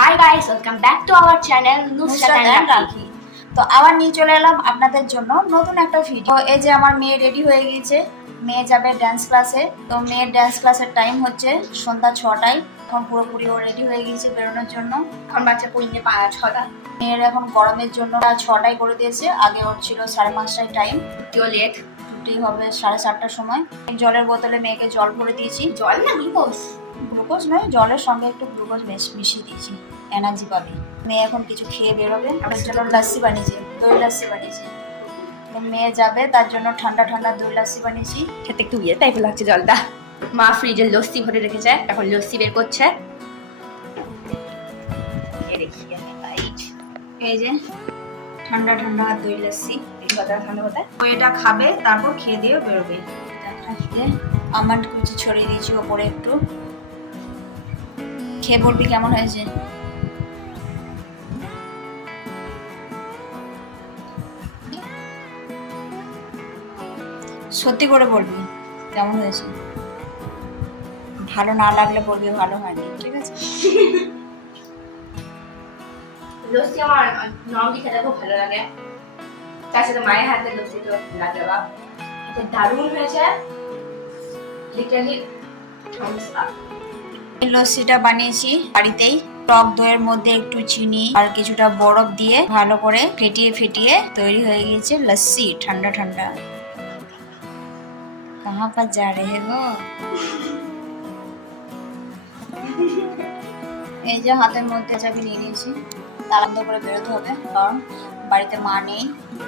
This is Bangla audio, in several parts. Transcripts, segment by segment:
High guys, welcome back to our channel Nusrat and Rakhi. তো আবার নিয়ে চলে এলাম আপনাদের জন্য নতুন একটা ভিডিও। এই যে আমার মেয়ে রেডি হয়ে গিয়েছে, মেয়ে যাবে ডান্স ক্লাসে। তো মেয়ের ডান্স ক্লাসের টাইম হচ্ছে সন্ধ্যা 6টায়। এখন পুরোপুরি ও রেডি হয়ে গিয়েছে বেরোনোর জন্য। এখন বাচ্চা পৌনে 6টা। মেয়ের এখন গরমের জন্য 6টায় করে দিয়েছে, আগে ওর ছিল 5:30টায় টাইম। একটু লেট, ছুটি হবে 7:30টার সময়। জলের বোতলে মেয়েকে জল ভরে দিয়েছি। জল না গ্লুকোজ। গ্লুকোজ নয়, জলের সঙ্গে একটু গ্লুকোজ মিশিয়ে দিয়েছি, এনার্জি পাবে। মেয়ে এখন কিছু খেয়ে বেরোবে, তার জন্য লাস্সি বানিয়েছি, দই লাস্সি বানিয়েছি। তো মেয়ে যাবে তার জন্য ঠান্ডা ঠান্ডা দই লাস্সি বানিয়েছি। খেতে একটু ইয়ে টাইপের লাগছে জলটা। মা ফ্রিজে লস্যি ভরে রেখেছে, এখন লস্যি বের করছে। এই যে ঠান্ডা ঠান্ডা দই লাস্সি। ঠান্ডা কথা ও এটা খাবে, তারপর খেয়ে দিয়ে বেরোবে। দেখাচ্ছে আমন্ড কুচি ছড়িয়ে দিয়েছি ওপরে একটু। খেয়ে বলবি কেমন হয়েছে। সত্যি করে বলবি কেমন হয়েছে। ভালো না লাগলে বলবি ভালো হয়নি, ঠিক আছে? লস্যি আমার নরমালি খেতে খুব ভালো লাগে, তার সাথে মায়ের হাতে লস্যি তো লাজবাব, তো দারুণ হয়েছে। Literally thumbs up. এই লস্যিটা বানিয়েছি বাড়িতেই। টক দইয়ের মধ্যে একটু চিনি আর কিছুটা বরফ দিয়ে ভালো করে ফেটিয়ে ফেটিয়ে তৈরি হয়ে গিয়েছে লস্যি ঠান্ডা ঠান্ডা। কাহা পর যা রে গো। এই যে হাতের মধ্যে চাবি নিয়ে নিয়েছি, তালা বন্ধ করে বেরোতে হবে, কারণ বাড়িতে মা নেই,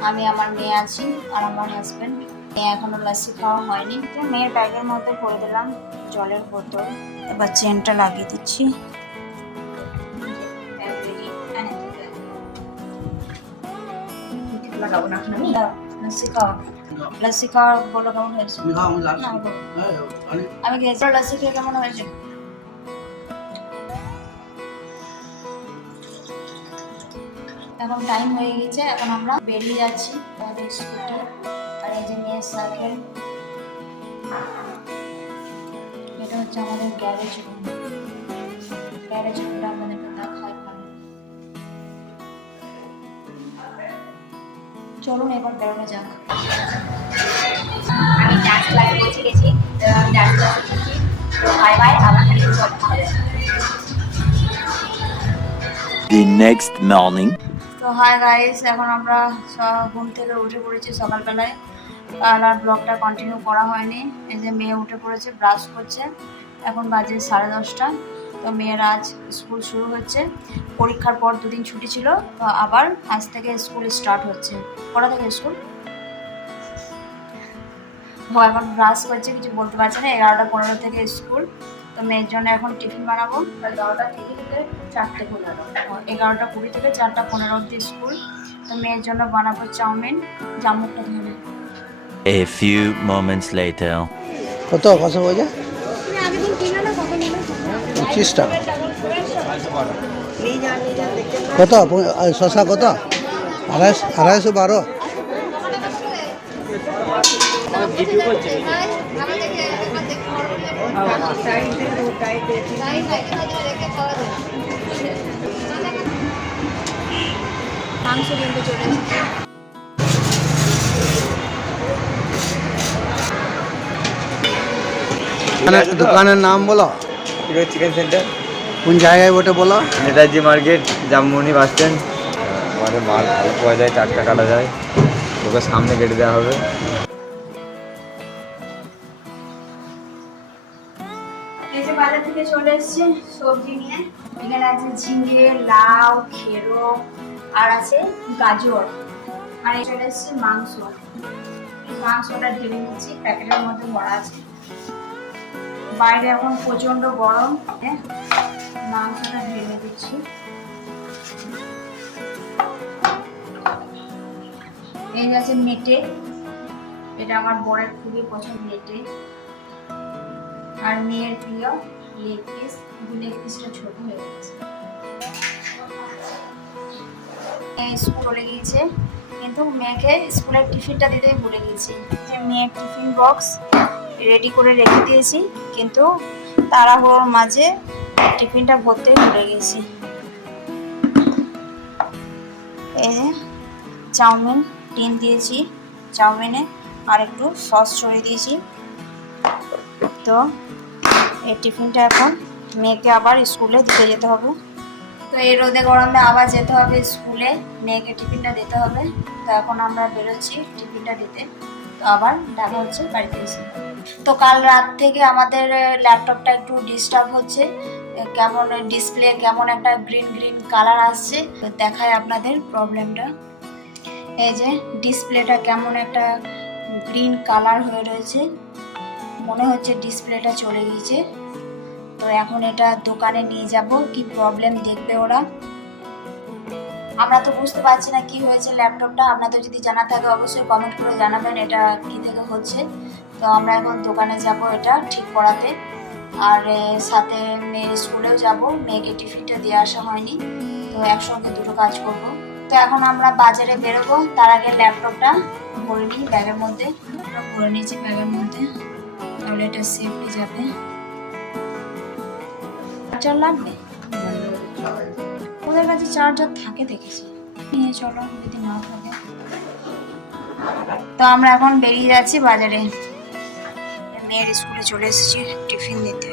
আমি আমার মেয়ে আছি আর আমার হাজবেন্ড। মেয়ে এখনো লস্যি খাওয়া হয়নি। মেয়ের ব্যাগের মধ্যে করে দিলাম জলের বোতল। এবার চেনটা লাগিয়ে দিচ্ছি। লাগাবো না এখন আমি। লস্যি খাওয়া, লস্যি খাওয়া বলো কেমন হয়েছে। আমি খেয়েছি লস্যি খেয়ে কেমন হয়েছে। এখন টাইম হয়ে গেছে, এখন আমরা বেরিয়ে যাচ্ছি। আমাদের স্কুটি আর এই যে মেয়ের সাইকেল। এটা হচ্ছে আমাদের গ্যারেজ রুম। গ্যারেজ রুমটা আমাদেরকে দেখায় ভালো। চলুন এবার বেরোনো যাক। আমি ডান্স ক্লাসে পৌঁছে গেছি, তো আমি ডান্স ক্লাসে শিখছি। তো বাই বাই, আবার খালি কথা হবে। The next morning. তো হাই গাইস, এখন আমরা ঘুম থেকে উঠে পড়েছি সকালবেলায়। আর ব্লগটা কন্টিনিউ করা হয়নি। এই যে মেয়ে উঠে পড়েছে, ব্রাশ করছে। এখন বাজে 10:30। তো মেয়ের আজ স্কুল শুরু হচ্ছে। পরীক্ষার পর দুদিন ছুটি ছিল, তো আবার আজ থেকে স্কুল স্টার্ট হচ্ছে। কটা থেকে স্কুল? এখন ব্রাশ করছে, কিছু বলতে পারছে না। 11:15 থেকে স্কুল। তো মেয়ের জন্য এখন টিফিন বানাবো। 10টা থেকে 4:15। 11:20 থেকে 4:15 অবধি স্কুল। তো মেয়ের জন্য বানাবো চাউমিন। জামুকটা ধরে A few moments later. কত কত বোঝা 25 টাকা। কত শশা কত? 250 মাংস কিনতে চলে এসেছি। দোকানের নাম বলো। হিরো চিকেন সেন্টার, কোন জায়গায় ওটা বলো। নেতাজি মার্কেট, জামমনি বাস স্ট্যান্ড। আমাদের মাল ভালো পাওয়া যায়, টাটকা কাটা যায়, তোকে সামনে কেটে দেওয়া হবে। এই যে বাজার থেকে চলে এসেছি সবজি নিয়ে। এখানে আছে ঝিঙে, লাউ, খেরো আর আছে গাজর। আর এই চলে এসেছি মাংস। মাংসটা ঢেলে নিচ্ছি, প্যাকেটের মধ্যে ভরা আছে। বাইরে এখন প্রচন্ড গরম, মাংসটা ঢেলে দিচ্ছি। এই যে আছে মেটে, এটা আমার বরের খুবই পছন্দ মেটে। আর মেয়ের প্রিয় লেগ পিস, লেগ পিসটা ছোট হয়ে গেছে। স্কুল চলে গিয়েছে, কিন্তু মেয়েকে স্কুলের টিফিনটা দিতেই ভুলে গেছি। যে মেয়ের টিফিন বক্স রেডি করে রেখে দিয়েছি, কিন্তু তাড়াহুড়োর মাঝে টিফিনটা ভরতেই ভুলে গেছি। চাউমিন টিন দিয়েছি, চাউমিনে আর একটু সস ছড়িয়ে দিয়েছি। তো এই টিফিনটা এখন মেয়েকে আবার স্কুলে দিতে যেতে হবে। তো এই রোদে গরমে আবার যেতে হবে স্কুলে, মেয়েকে টিফিনটা দিতে হবে। তো এখন আমরা বেরোচ্ছি টিফিনটা দিতে। তো আবার দেখা হচ্ছে বাড়িতে এসে। তো কাল রাত থেকে আমাদের ল্যাপটপটা একটু ডিস্টার্ব হচ্ছে, কেমন ডিসপ্লে কেমন একটা গ্রিন গ্রিন কালার আসছে। তো দেখায় আপনাদের প্রবলেমটা। এই যে ডিসপ্লেটা কেমন একটা গ্রিন কালার হয়ে রয়েছে, মনে হচ্ছে ডিসপ্লেটা চলে গিয়েছে। তো এখন এটা দোকানে নিয়ে যাব, কি প্রবলেম দেখবে ওরা। আমরা তো বুঝতে পারছি না কি হয়েছে ল্যাপটপটা। আপনাদের যদি জানা থাকে অবশ্যই কমেন্ট করে জানাবেন এটা কি থেকে হচ্ছে। তো আমরা এখন দোকানে যাব এটা ঠিক করাতে, আর সাথে মেয়ের স্কুলেও যাব, মেয়েকে টিফিনটা দিয়ে আসা হয়নি, তো একসঙ্গে দুটো কাজ করব। তো এখন আমরা বাজারে বেরোবো, তার আগে ল্যাপটপটা ভরে নিই ব্যাগের মধ্যে। ভরে নিয়েছি ব্যাগের মধ্যে, তাহলে এটা সেফলি যাবে। চার্জার লাগবে, ওদের কাছে চার্জার থাকে দেখেছি, নিয়ে চলো যদি না থাকে। তো আমরা এখন বেরিয়ে যাচ্ছি বাজারে, মেয়ের স্কুলে চলে এসেছি টিফিন দিতে।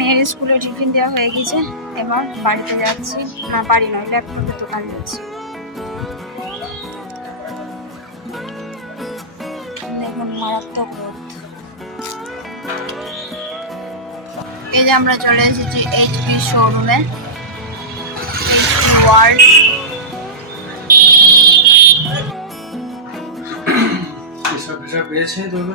মেয়ের স্কুলে টিফিন দেওয়া হয়ে গেছে, এবার বাড়িতে যাচ্ছি। না বাড়ি নয়, ল্যাপটপের দোকান যাচ্ছি। দেখুন মারাত্মক রোদ। এই যে আমরা চলে এসেছি এইচপি শোরুমে, এইচপি ওয়ার্ল্ড। পেয়েছে তবে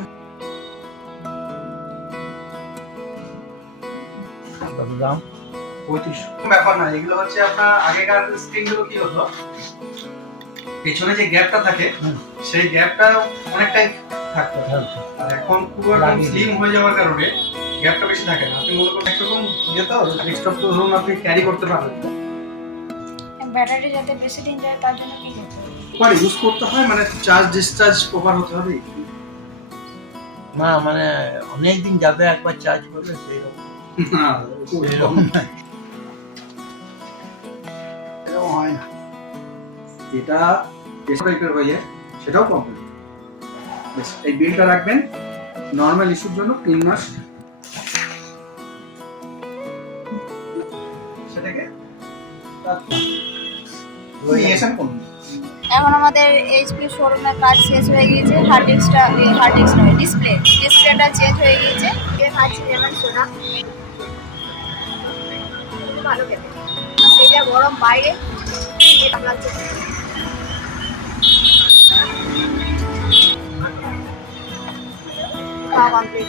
দাম 35। ব্যাপার না, এগুলো হচ্ছে আপনার আগেকার স্ক্রিনগুলো কি হতো, পেছনে যে গ্যাপটা থাকে সেই গ্যাপটা অনেকটাই থাকতো, আর এখন পুরো একদম স্লিম হয়ে যাওয়ার কারণে গ্যাপটা বেশি থাকে না। আপনি মনে করেন একরকম যেত ডেস্কটপ তো ধরুন আপনি ক্যারি করতে পারবেন, ব্যাটারি যাতে বেশি দিন যায় তার জন্য কি করতে হবে? পরে ইউজ করতে হয়, মানে চার্জ ডিসচার্জ প্রপার হতে হবে। না মানে অনেকদিন যাবে একবার চার্জ করবে সেই রকম। না এরকম এরকম হয় না, যেটা টাইপের হয়ে যায় সেটাও প্রবলেম। বেশ, এই বিলটা রাখবেন নর্মাল ইস্যুর জন্য 3 মাস, সেটাকে নিয়েছেন কোন। এখন আমাদের এইচপি শোরুমের কাজ শেষ হয়ে গিয়েছে। হার্ড ডিস্ক নয়, ডিসপ্লেটা চেঞ্জ হয়ে গিয়েছে। খাচ্ছি যেমন সোনা, ভালো খেতে। সেই যা গরম বাইরে, লাগছে। খাওয়া কমপ্লিট।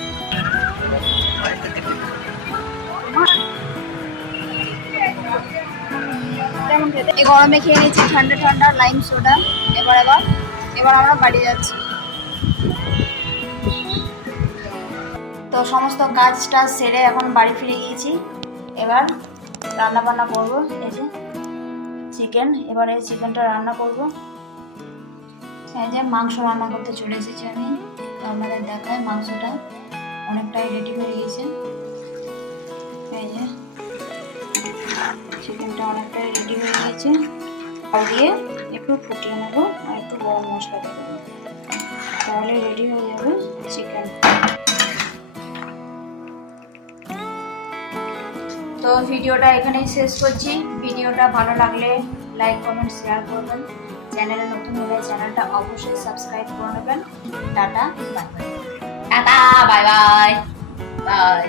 কেমন খেতে? এই গরমে খেয়ে নিয়েছি ঠান্ডা ঠান্ডা লাইম সোডা। এবার আমরা বাড়ি যাচ্ছি। তো সমস্ত কাজটা সেরে এখন বাড়ি ফিরে গিয়েছি। এবার রান্না বান্না করবো। এই যে চিকেন, এবার এই চিকেনটা রান্না করব। এই যে মাংস রান্না করতে চলে এসেছি আমি, আপনাদের দেখায় মাংসটা অনেকটাই রেডি হয়ে গেছে। এই যে চিকেনটা অনেকটাই রেডি হয়ে গেছে। আর দিয়ে একটু ফুটিয়ে নেবো আর একটু গরম মশলা দেবো, তাহলে রেডি হয়ে যাবে চিকেন। তো ভিডিওটা এখানেই শেষ করছি। ভিডিওটা ভালো লাগলে লাইক কমেন্ট শেয়ার করবেন। চ্যানেলে নতুন হলে চ্যানেলটা অবশ্যই সাবস্ক্রাইব করে নেবেন। Tata bye bye. Tata bye bye bye.